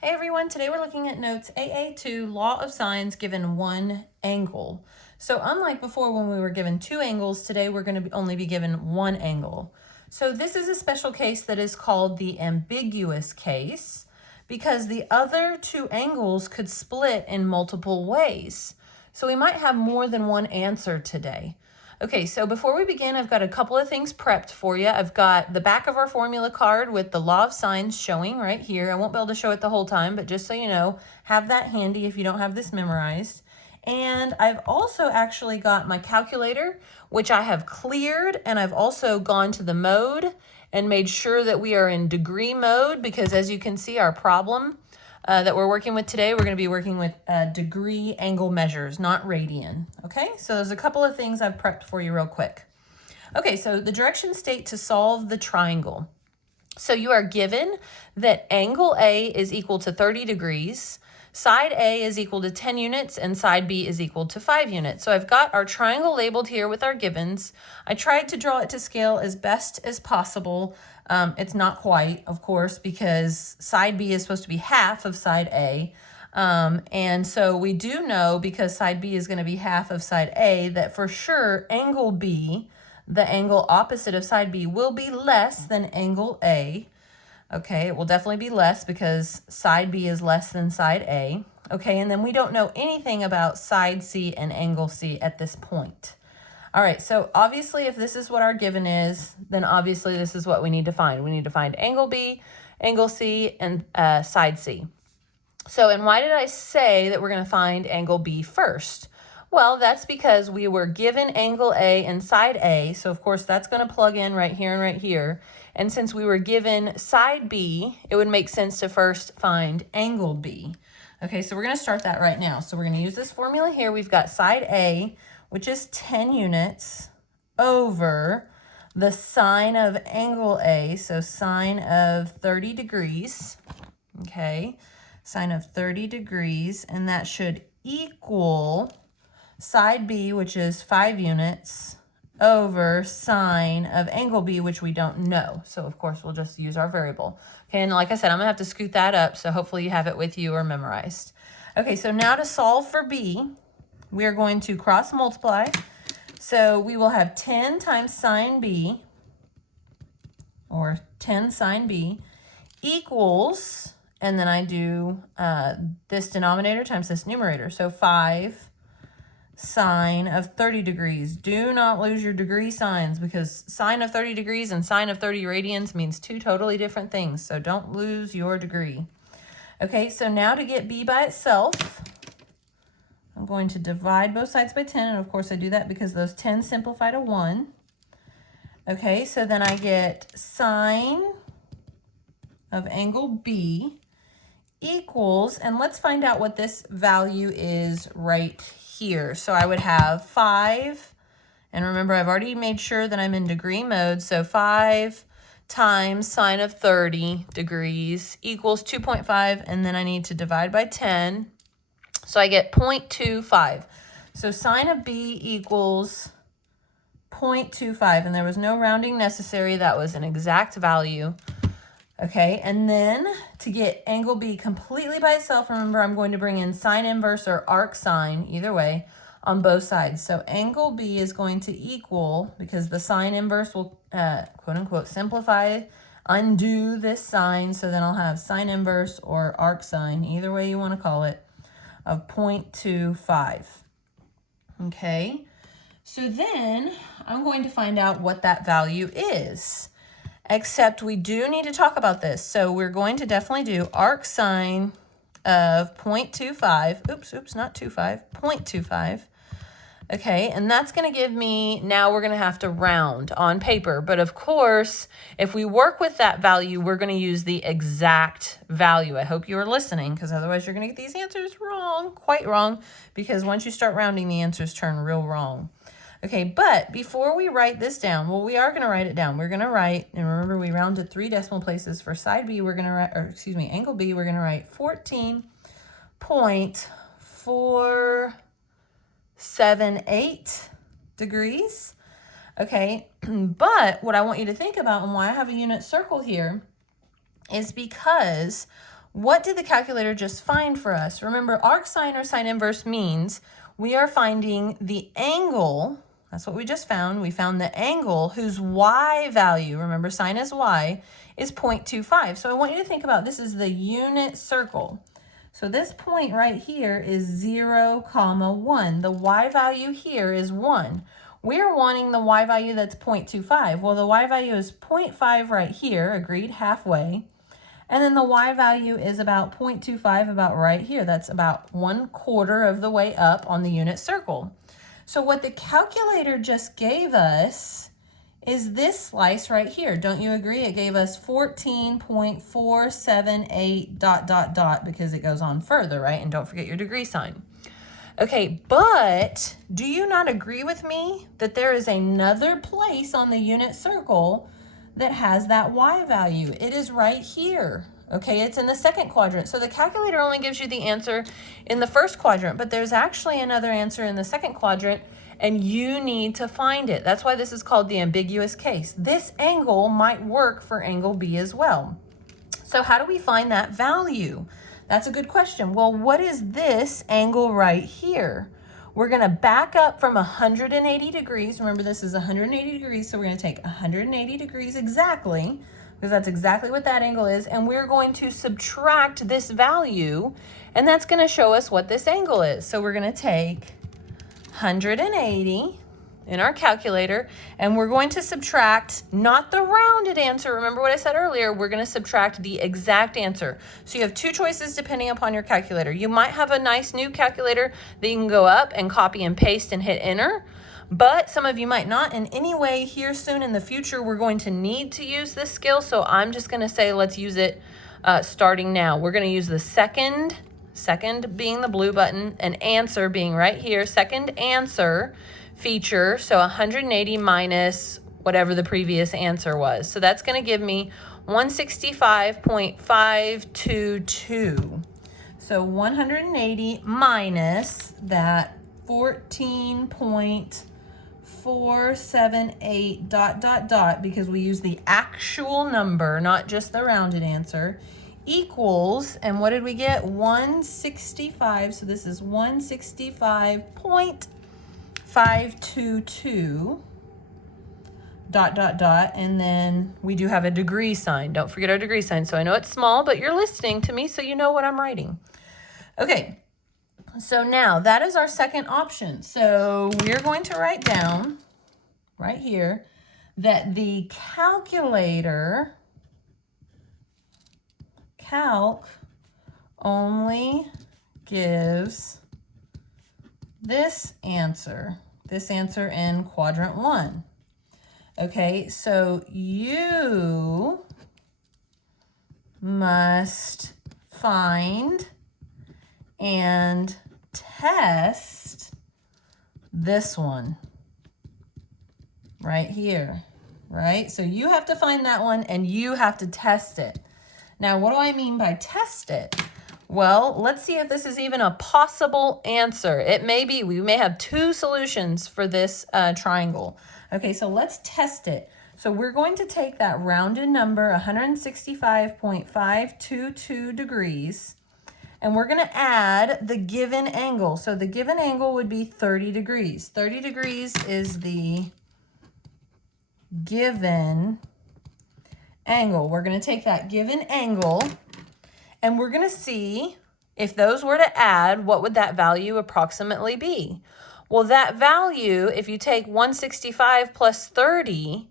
Hey everyone, today we're looking at notes AA-2, law of sines given one angle. So unlike before when we were given two angles, today we're going to only be given one angle. So this is a special case that is called the ambiguous case because the other two angles could split in multiple ways. So we might have more than one answer today. Okay, so before we begin, I've got a couple of things prepped for you. I've got the back of our formula card with the law of sines showing right here. I won't be able to show it the whole time, but just so you know, have that handy if you don't have this memorized. And I've also actually got my calculator, which I have cleared, and I've also gone to the mode and made sure that we are in degree mode because as you can see, our problem that we're working with today, we're going to be working with degree angle measures, not radian. Okay, so there's a couple of things I've prepped for you real quick. Okay, so the directions state to solve the triangle. So you are given that angle A is equal to 30 degrees, side A is equal to 10 units, and side B is equal to 5 units. So I've got our triangle labeled here with our givens. I tried to draw it to scale as best as possible. It's not quite, of course, because side B is supposed to be half of side A. And so we do know, because side B is going to be half of side A, that for sure angle B, the angle opposite of side B, will be less than angle A. Okay, it will definitely be less because side B is less than side A. Okay, and then we don't know anything about side C and angle C at this point. All right, so obviously if this is what our given is, then obviously this is what we need to find. We need to find angle B, angle C, and side C. So, and why did I say that we're going to find angle B first? Well, that's because we were given angle A and side A, so of course that's going to plug in right here and right here. And since we were given side B, it would make sense to first find angle B. Okay, so we're going to start that right now. So we're going to use this formula here. We've got side A, which is 10 units, over the sine of angle A, so sine of 30 degrees, okay, sine of 30 degrees, and that should equal side B, which is 5 units, over sine of angle B, which we don't know. So of course we'll just use our variable. Okay, and like I said, I'm gonna have to scoot that up, so hopefully you have it with you or memorized. Okay, so now to solve for B, we are going to cross multiply. So we will have 10 times sine B, or 10 sine B, equals, and then I do this denominator times this numerator. So 5 sine of 30 degrees. Do not lose your degree signs because sine of 30 degrees and sine of 30 radians means two totally different things. So don't lose your degree. Okay, so now to get B by itself, I'm going to divide both sides by 10. And of course I do that because those 10 simplify to 1. Okay, so then I get sine of angle B equals, and let's find out what this value is right here. So I would have 5, and remember I've already made sure that I'm in degree mode, so 5 times sine of 30 degrees equals 2.5, and then I need to divide by 10, so I get 0.25. So sine of B equals 0.25, and there was no rounding necessary. That was an exact value. Okay, and then to get angle B completely by itself, remember I'm going to bring in sine inverse or arc sine, either way, on both sides. So angle B is going to equal, because the sine inverse will quote unquote simplify, undo this sine, so then I'll have sine inverse or arc sine, either way you want to call it, of 0.25. Okay, so then I'm going to find out what that value is. Except we do need to talk about this. So we're going to definitely do arc sine of 0.25. Oops, not 25, 0.25. Okay, and that's going to give me, now we're going to have to round on paper. But of course, if we work with that value, we're going to use the exact value. I hope you are listening, because otherwise you're going to get these answers wrong, quite wrong, because once you start rounding, the answers turn real wrong. Okay, but before we write this down, well, we are going to write it down. We're going to write, and remember we rounded 3 decimal places. For side B, we're going to write, or excuse me, angle B, we're going to write 14.478 degrees. Okay, but what I want you to think about and why I have a unit circle here is because What did the calculator just find for us? Remember, arc sine or sine inverse means we are finding the angle. That's what we just found. We found the angle whose y value, remember sine is y, is 0.25. So I want you to think about this is the unit circle. So this point right here is 0, 1. The y value here is 1. We're wanting the y value that's 0.25. Well, the y value is 0.5 right here, agreed, halfway. And then the y value is about 0.25, about right here. That's about 1/4 of the way up on the unit circle. So what the calculator just gave us is this slice right here. Don't you agree? It gave us 14.478 ... because it goes on further, right? And don't forget your degree sign. Okay, but do you not agree with me that there is another place on the unit circle that has that y value? It is right here. Okay, it's in the second quadrant. So the calculator only gives you the answer in the first quadrant, but there's actually another answer in the second quadrant, and you need to find it. That's why this is called the ambiguous case. This angle might work for angle B as well. So how do we find that value? That's a good question. Well, what is this angle right here? We're going to back up from 180 degrees. Remember, this is 180 degrees, so we're going to take 180 degrees exactly, because that's exactly what that angle is, and we're going to subtract this value, and that's going to show us what this angle is. So we're going to take 180 in our calculator, and we're going to subtract not the rounded answer. Remember what I said earlier, we're going to subtract the exact answer. So you have two choices depending upon your calculator. You might have a nice new calculator that you can go up and copy and paste and hit enter, but some of you might not. And anyway, here soon in the future, we're going to need to use this skill, so I'm just going to say let's use it starting now. We're going to use the second being the blue button, and answer being right here, second answer feature, so 180 minus whatever the previous answer was. So that's going to give me 165.522. So 180 minus that 14.478 ... because we use the actual number, not just the rounded answer, equals, and what did we get? 165. So this is 165.522 ... and then we do have a degree sign. Don't forget our degree sign. So I know it's small, but you're listening to me, so you know what I'm writing. Okay, so now that is our second option. So we're going to write down right here that the calculator only gives this answer in quadrant 1. Okay, so you must find and test this one right here, right? So you have to find that one and you have to test it. Now, what do I mean by test it? Well, let's see if this is even a possible answer. It may be. We may have two solutions for this triangle. Okay, so let's test it. So we're going to take that rounded number, 165.522 degrees, and we're going to add the given angle. So the given angle would be 30 degrees. 30 degrees is the given angle. We're going to take that given angle, and we're going to see if those were to add, what would that value approximately be? Well, that value, if you take 165 plus 30,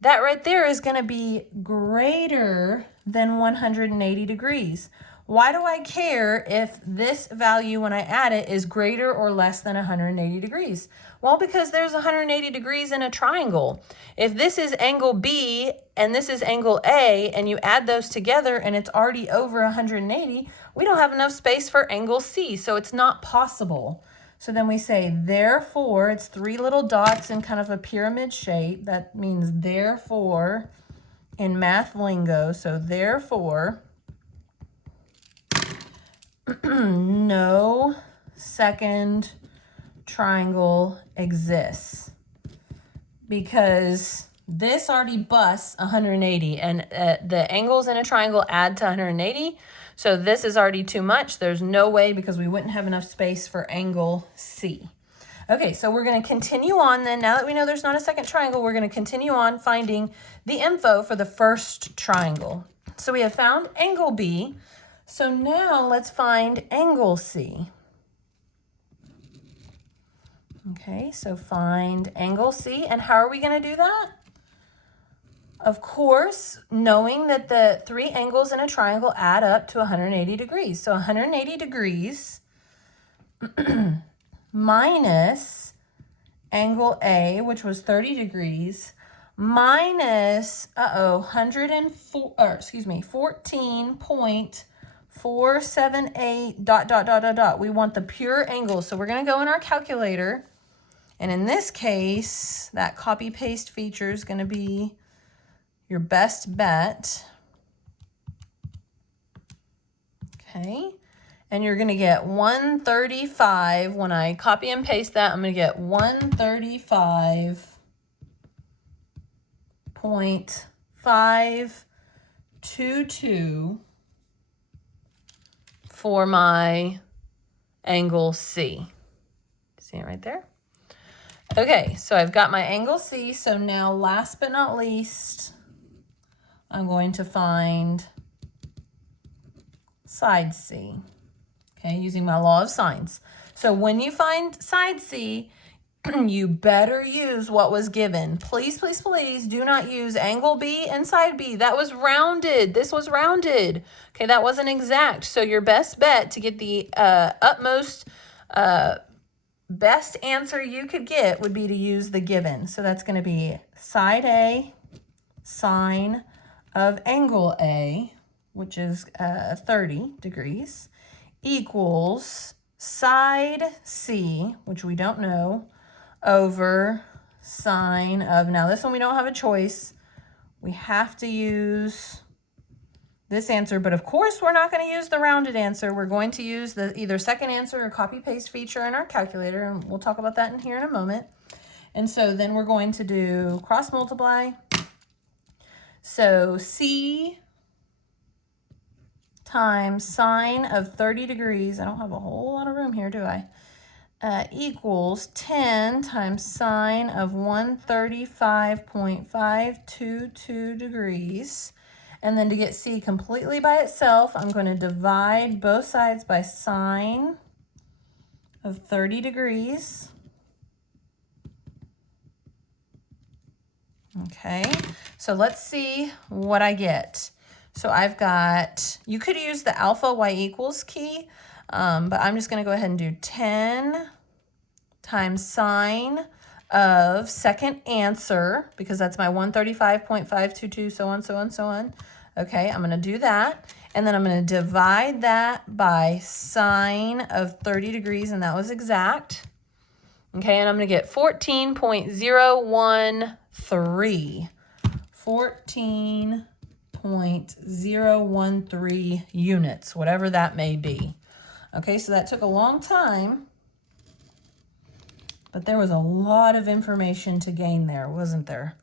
that right there is going to be greater than 180 degrees. Why do I care if this value, when I add it, is greater or less than 180 degrees? Well, because there's 180 degrees in a triangle. If this is angle B and this is angle A, and you add those together and it's already over 180, we don't have enough space for angle C, so it's not possible. So then we say, therefore, it's three little dots in kind of a pyramid shape. That means therefore in math lingo. So therefore, no second triangle exists, because this already busts 180, and the angles in a triangle add to 180. So this is already too much. There's no way because we wouldn't have enough space for angle C. Okay, so we're going to continue on then. Now that we know there's not a second triangle, we're going to continue on finding the info for the first triangle. So we have found angle B. So now let's find angle C. Okay, so find angle C. And how are we going to do that? Of course, knowing that the three angles in a triangle add up to 180 degrees. So 180 degrees minus angle A, which was 30 degrees, minus 14.478 ... We want the pure angle. So we're going to go in our calculator. And in this case, that copy paste feature is going to be your best bet. Okay. And you're going to get 135. When I copy and paste that, I'm going to get 135.522 for my angle C. See it right there? Okay, so I've got my angle C. So now, last but not least, I'm going to find side C. Okay, using my law of sines. So when you find side C, you better use what was given. Please, please, please do not use angle B and side B. That was rounded. This was rounded. Okay, that wasn't exact. So your best bet to get the utmost best answer you could get would be to use the given. So that's going to be side A sine of angle A, which is 30 degrees, equals side C, which we don't know, over sine of, now this one we don't have a choice. We have to use this answer, but of course we're not going to use the rounded answer. We're going to use the either second answer or copy paste feature in our calculator, and we'll talk about that in here in a moment. And so then we're going to do cross multiply. So C times sine of 30 degrees, I don't have a whole lot of room here, do I? Equals 10 times sine of 135.522 degrees. And then to get C completely by itself, I'm going to divide both sides by sine of 30 degrees. Okay, so let's see what I get. So I've got, you could use the alpha y equals key, but I'm just going to go ahead and do 10 times sine of second answer, because that's my 135.522, so on, so on, so on. Okay, I'm going to do that. And then I'm going to divide that by sine of 30 degrees, and that was exact. Okay, and I'm going to get 14.013. 14.013 units, whatever that may be. Okay, so that took a long time, but there was a lot of information to gain there, wasn't there?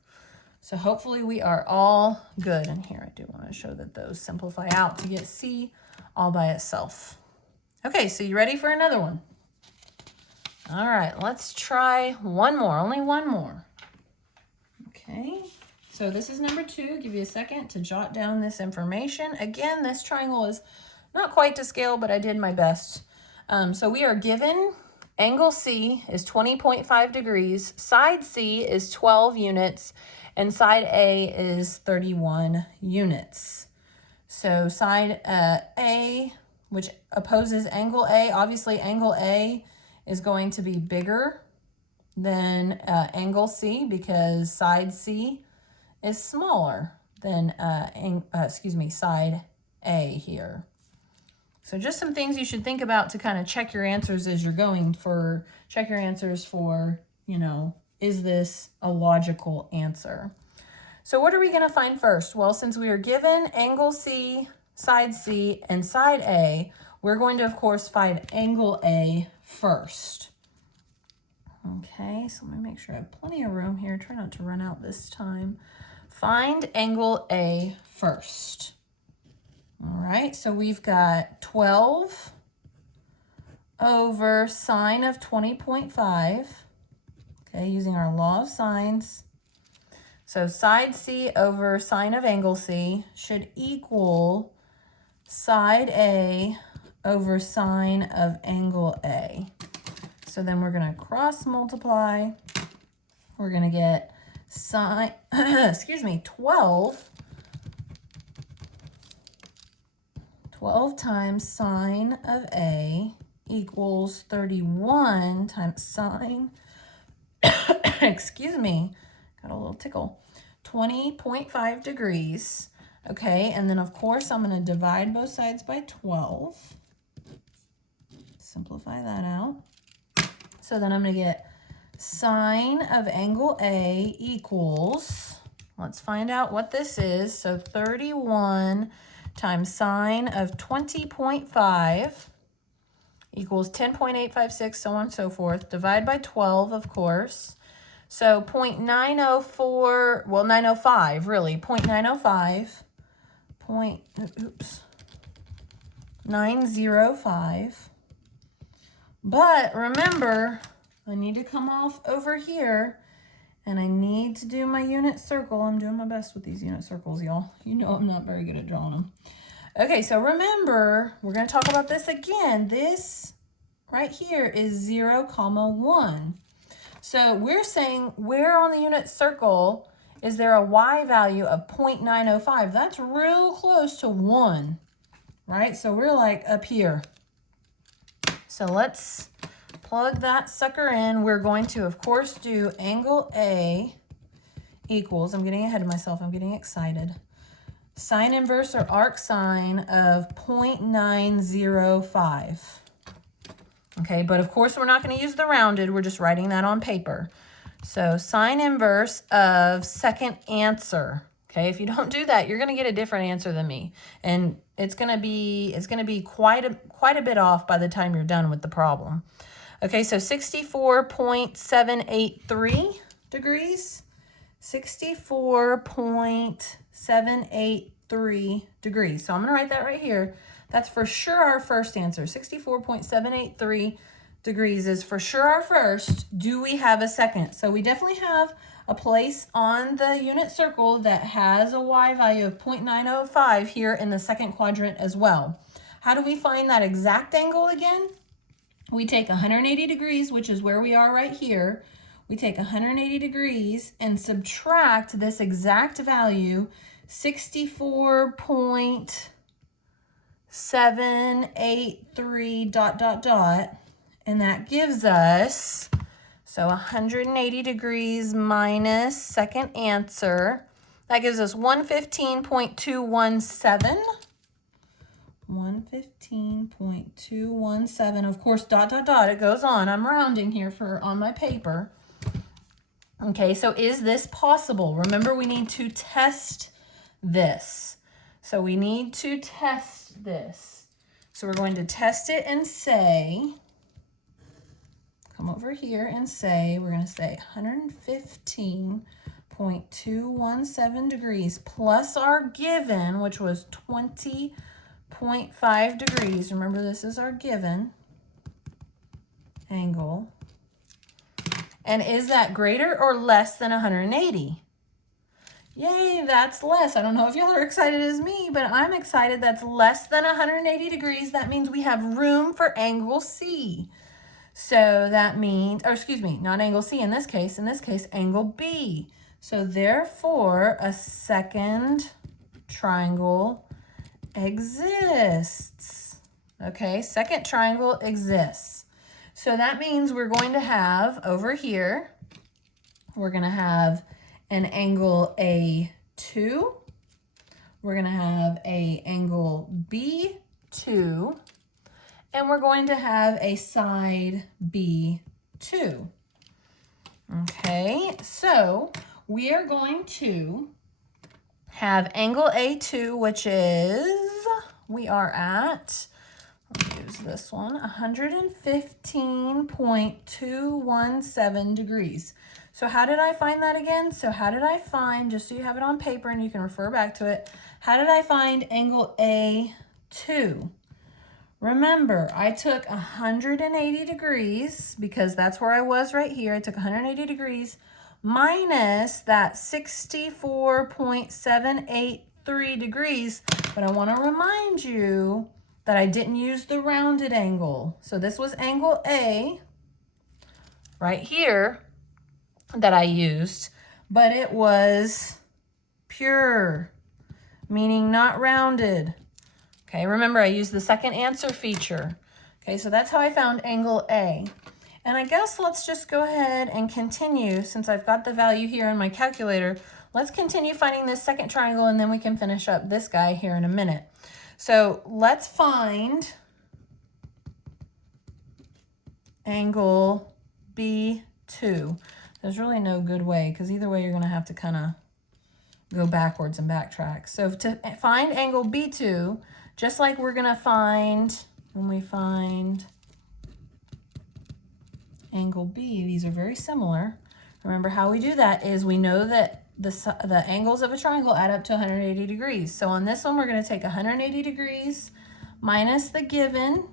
So hopefully we are all good. And here I do want to show that those simplify out to get C all by itself. Okay, so you ready for another one? All right, let's try one more, only one more. Okay, so this is number 2. Give you a second to jot down this information. Again, this triangle is not quite to scale, but I did my best. So we are given angle C is 20.5 degrees, side C is 12 units, and side A is 31 units. So side A, which opposes angle A, obviously angle A is going to be bigger than angle C because side C is smaller than side A here. So just some things you should think about to kind of check your answers as you're going for, check your answers for, you know, is this a logical answer? So what are we going to find first? Well, since we are given angle C, and side A, we're going to, of course, find angle A first. Okay, so let me make sure I have plenty of room here. Try not to run out this time. Find angle A first. All right, so we've got 12 over sine of 20.5, okay, using our law of sines. So side C over sine of angle C should equal side A over sine of angle A. So then we're going to cross multiply. We're going to get sine, 12 times sine of A equals 31 times sine, excuse me, got a little tickle, 20.5 degrees. Okay, and then of course I'm going to divide both sides by 12. Simplify that out. So then I'm going to get sine of angle A equals, let's find out what this is. So 31 times sine of 20.5 equals 10.856, so on and so forth. Divide by 12, of course. So 0.904, well, 905, really, 0.905, 905. But remember, I need to come off over here, and I need to do my unit circle. I'm doing my best with these unit circles, y'all. You know I'm not very good at drawing them. Okay, so remember, we're going to talk about this again. This right here is 0, 1. So we're saying where on the unit circle is there a y value of 0.905? That's real close to 1, right? So we're like up here. So let's plug that sucker in. We're going to, of course, do angle A equals, I'm getting ahead of myself, I'm getting excited, sine inverse or arc sine of 0.905. Okay, but of course we're not going to use the rounded, we're just writing that on paper. So sine inverse of second answer. Okay, if you don't do that, you're going to get a different answer than me. And it's going to be quite a bit off by the time you're done with the problem. Okay, so 64.783 degrees. 64.783 degrees. So I'm going to write that right here. That's for sure our first answer. 64.783 degrees is for sure our first. Do we have a second? So we definitely have a place on the unit circle that has a y value of 0.905 here in the second quadrant as well. How do we find that exact angle again? We take 180 degrees, which is where we are right here. We take 180 degrees and subtract this exact value, 64.783 ... and that gives us, so 180 degrees minus second answer, that gives us 115.217. 115.217. Of course, ... it goes on. I'm rounding here on my paper. Okay, so is this possible? Remember, we need to test this. So we need to test this. So we're going to test it and say, come over here and say, we're going to say 115.217 degrees plus our given, which was 20.5 degrees. Remember, this is our given angle. And is that greater or less than 180? Yay, that's less. I don't know if y'all are excited as me, but I'm excited. That's less than 180 degrees. That means we have room for angle C. So that means, or excuse me, not angle C in this case, angle B. So therefore, a second triangle exists. Okay, second triangle exists. So that means we're going to have over here, we're going to have an angle A2. We're going to have an angle B2. And we're going to have a side B2. Okay, so we are going to have angle A2, which is, we are at, let's use this one, 115.217 degrees. So how did I find that again? So how did I find, just so you have it on paper and you can refer back to it, how did I find angle A2? Remember, I took 180 degrees because that's where I was right here. I took 180 degrees minus that 64.783 degrees. But I want to remind you that I didn't use the rounded angle. So this was angle A right here that I used, but it was pure, meaning not rounded. Okay, remember I used the second answer feature. Okay, so that's how I found angle A. And I guess let's just go ahead and continue, since I've got the value here in my calculator. Let's continue finding this second triangle and then we can finish up this guy here in a minute. So let's find angle B2. There's really no good way, because either way you're going to have to kind of go backwards and backtrack. So to find angle B2, just like we're going to find when we find angle B, these are very similar. Remember how we do that is we know that the angles of a triangle add up to 180 degrees. So on this one, we're going to take 180 degrees minus the given.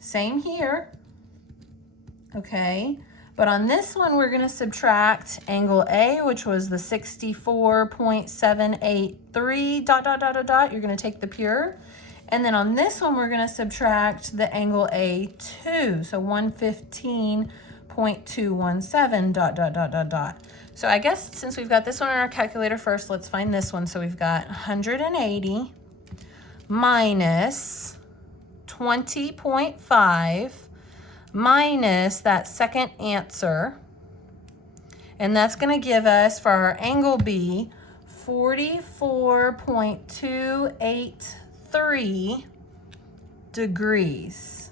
Same here. Okay. But on this one, we're going to subtract angle A, which was the 64.783 ... You're going to take the pure. And then on this one, we're going to subtract the angle A2, so 115.217 ... So I guess since we've got this one in our calculator first, let's find this one. So we've got 180 minus 20.5 minus that second answer, and that's going to give us, for our angle B, 44.283 degrees.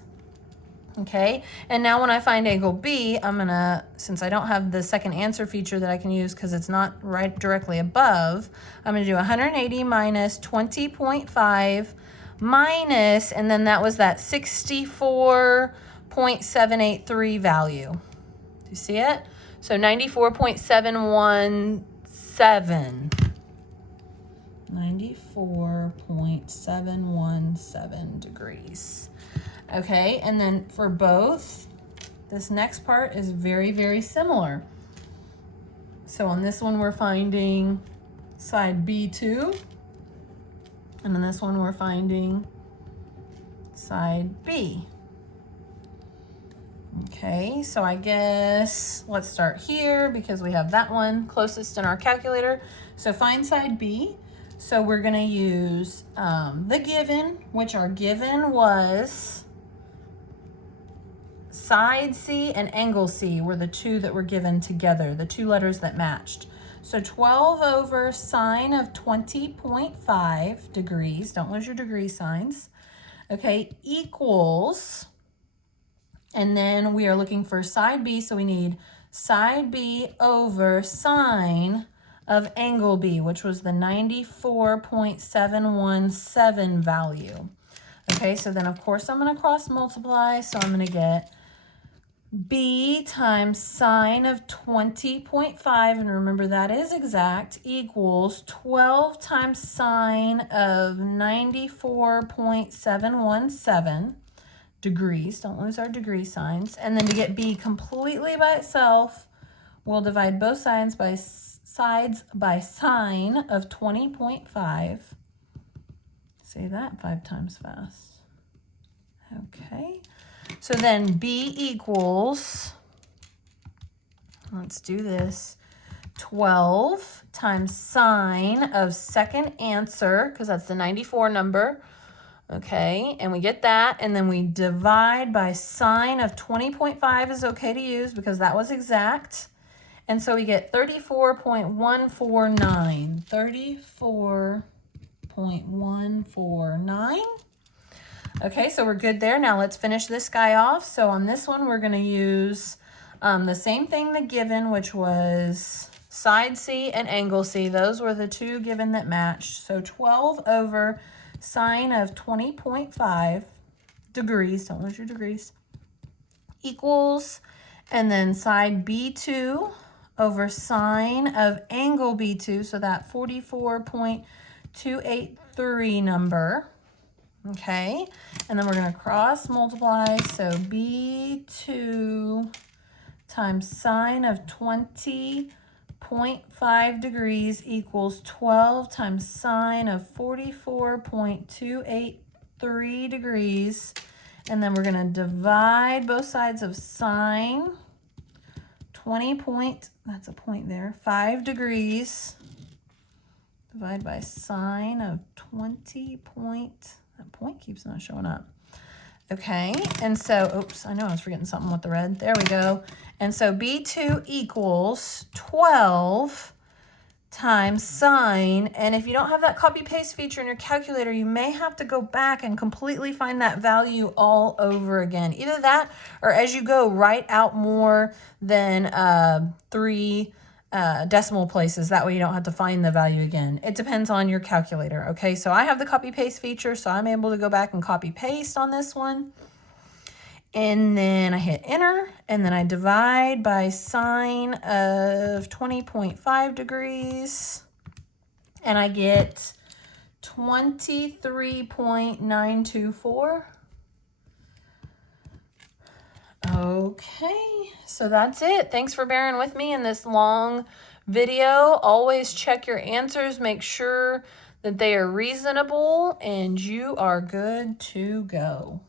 Okay, and now when I find angle B, I'm going to, since I don't have the second answer feature that I can use because it's not right directly above, I'm going to do 180 minus 20.5 minus, and then that was that 64.783 value. Do you see it? So 94.717. 94.717 degrees. Okay, and then for both, this next part is very, very similar. So on this one, we're finding side B2. And on this one, we're finding side B. Okay, so I guess let's start here because we have that one closest in our calculator. So find side B. So we're going to use the given, which our given was side C and angle C were the two that were given together, the two letters that matched. So 12 over sine of 20.5 degrees, don't lose your degree signs, okay, equals, and then we are looking for side B, so we need side B over sine of angle B, which was the 94.717 value. Okay, so then of course I'm going to cross multiply, so I'm going to get B times sine of 20.5, and remember that is exact, equals 12 times sine of 94.717 degrees. Don't lose our degree signs. And then to get B completely by itself, we'll divide both sides by sine of 20.5. Say that 5 times fast. Okay. So then B equals, let's do this, 12 times sine of second answer, because that's the 94 number. Okay, and we get that, and then we divide by sine of 20.5 is okay to use because that was exact. And so we get 34.149. 34.149. Okay, so we're good there. Now let's finish this guy off. So on this one, we're going to use the same thing, the given, which was side C and angle C. Those were the two given that matched. So 12 over sine of 20.5 degrees, don't lose your degrees, equals, And then side B2 over sine of angle B2, so that 44.283 number. Okay, and then we're going to cross multiply, so B2 times sine of 20.5 degrees equals 12 times sine of 44.283 degrees. And then we're going to divide both sides of sine 20 point, that's a point there, 5 degrees. Divide by sine of 20 point, that point keeps not showing up. Okay, and so, oops, I know I was forgetting something with the red. There we go. And so B2 equals 12 times sine. And if you don't have that copy paste feature in your calculator, you may have to go back and completely find that value all over again. Either that, or as you go, write out more than 3 decimal places. That way you don't have to find the value again. It depends on your calculator. Okay, so I have the copy paste feature, so I'm able to go back and copy paste on this one. And then I hit enter, and then I divide by sine of 20.5 degrees, and I get 23.924. Okay, so that's it. Thanks for bearing with me in this long video. Always check your answers. Make sure that they are reasonable, and you are good to go.